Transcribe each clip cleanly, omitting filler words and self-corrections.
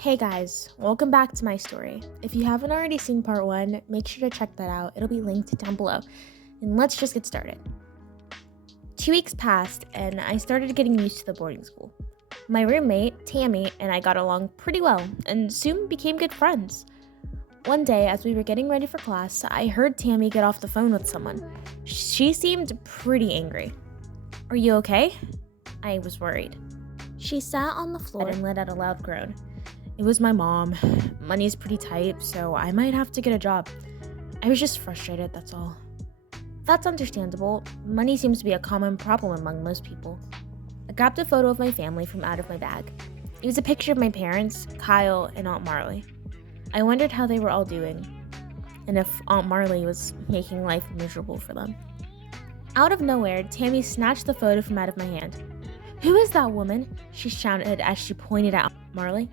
Hey guys, welcome back to my story. If you haven't already seen part 1, make sure to check that out. It'll be linked down below. And let's just get started. 2 weeks passed and I started getting used to the boarding school. My roommate, Tammy, and I got along pretty well and soon became good friends. One day, as we were getting ready for class, I heard Tammy get off the phone with someone. She seemed pretty angry. "Are you okay?" I was worried. She sat on the floor and let out a loud groan. "It was my mom. Money's pretty tight, so I might have to get a job. I was just frustrated, that's all." That's understandable. Money seems to be a common problem among most people. I grabbed a photo of my family from out of my bag. It was a picture of my parents, Kyle, and Aunt Marlie. I wondered how they were all doing, and if Aunt Marlie was making life miserable for them. Out of nowhere, Tammy snatched the photo from out of my hand. "Who is that woman?" she shouted as she pointed at Aunt Marlie.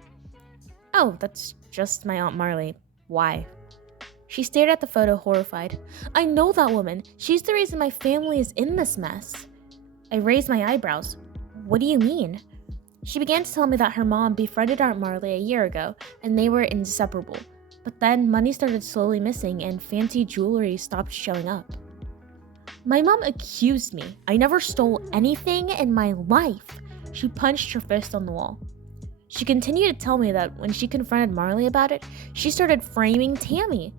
"Oh, that's just my Aunt Marlie. Why?" She stared at the photo, horrified. "I know that woman. She's the reason my family is in this mess." I raised my eyebrows. "What do you mean?" She began to tell me that her mom befriended Aunt Marlie a year ago, and they were inseparable. But then money started slowly missing, and fancy jewelry stopped showing up. My mom accused me. I never stole anything in my life. She punched her fist on the wall. She continued to tell me that when she confronted Marlie about it, she started framing Tammy.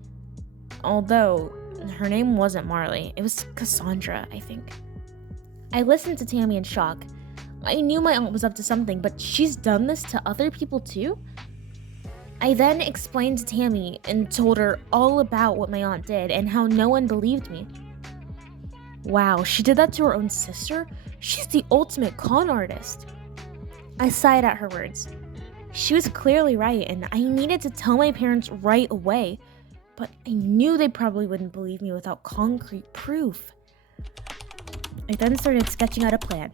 Although, her name wasn't Marlie, it was Cassandra, I think. I listened to Tammy in shock. I knew my aunt was up to something, but she's done this to other people too? I then explained to Tammy and told her all about what my aunt did and how no one believed me. Wow, she did that to her own sister? She's the ultimate con artist. I sighed at her words. She was clearly right, and I needed to tell my parents right away, but I knew they probably wouldn't believe me without concrete proof. I then started sketching out a plan,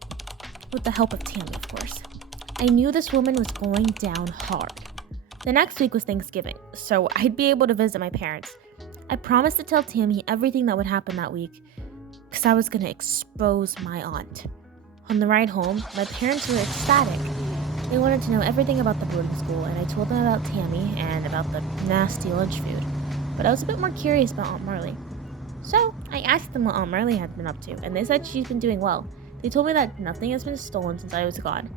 with the help of Tammy, of course. I knew this woman was going down hard. The next week was Thanksgiving, so I'd be able to visit my parents. I promised to tell Tammy everything that would happen that week, because I was going to expose my aunt. On the ride home, my parents were ecstatic. They wanted to know everything about the boarding school, and I told them about Tammy and about the nasty lunch food. But I was a bit more curious about Aunt Marlie. So I asked them what Aunt Marlie had been up to, and they said she's been doing well. They told me that nothing has been stolen since I was gone.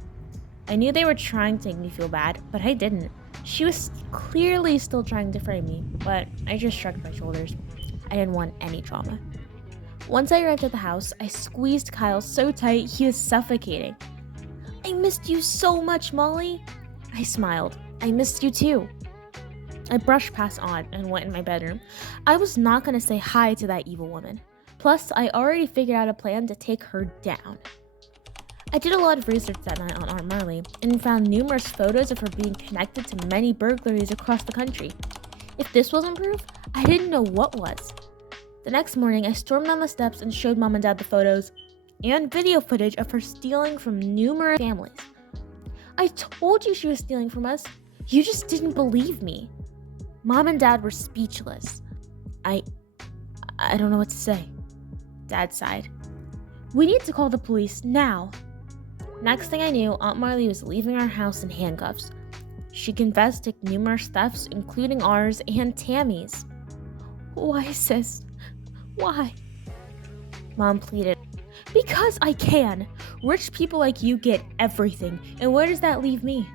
I knew they were trying to make me feel bad, but I didn't. She was clearly still trying to frame me, but I just shrugged my shoulders. I didn't want any drama. Once I arrived at the house, I squeezed Kyle so tight he was suffocating. "I missed you so much, Molly." I smiled. "I missed you too." I brushed past Aunt and went in my bedroom. I was not going to say hi to that evil woman. Plus, I already figured out a plan to take her down. I did a lot of research that night on Aunt Marlie and found numerous photos of her being connected to many burglaries across the country. If this wasn't proof, I didn't know what was. The next morning, I stormed down the steps and showed Mom and Dad the photos and video footage of her stealing from numerous families. "I told you she was stealing from us. You just didn't believe me." Mom and Dad were speechless. I don't know what to say. Dad sighed. "We need to call the police now." Next thing I knew, Aunt Marlie was leaving our house in handcuffs. She confessed to numerous thefts, including ours and Tammy's. "Why, sis? Why?" Mom pleaded. "Because I can. Rich people like you get everything, and where does that leave me?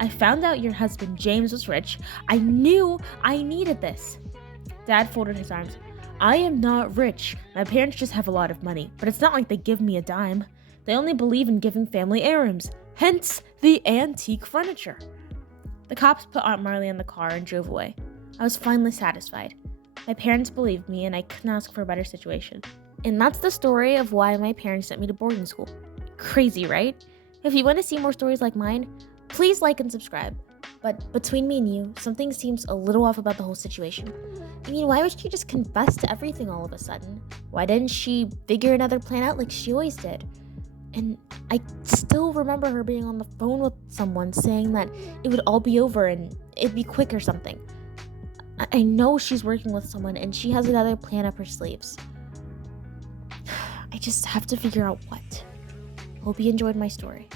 I found out your husband, James, was rich. I knew I needed this." Dad folded his arms. "I am not rich. My parents just have a lot of money, but it's not like they give me a dime. They only believe in giving family heirlooms, hence the antique furniture." The cops put Aunt Marlie in the car and drove away. I was finally satisfied. My parents believed me, and I couldn't ask for a better situation. And that's the story of why my parents sent me to boarding school. Crazy, right? If you want to see more stories like mine, please like and subscribe. But between me and you, something seems a little off about the whole situation. I mean, why would she just confess to everything all of a sudden? Why didn't she figure another plan out like she always did? And I still remember her being on the phone with someone saying that it would all be over and it'd be quick or something. I know she's working with someone and she has another plan up her sleeves. I just have to figure out what. Hope you enjoyed my story.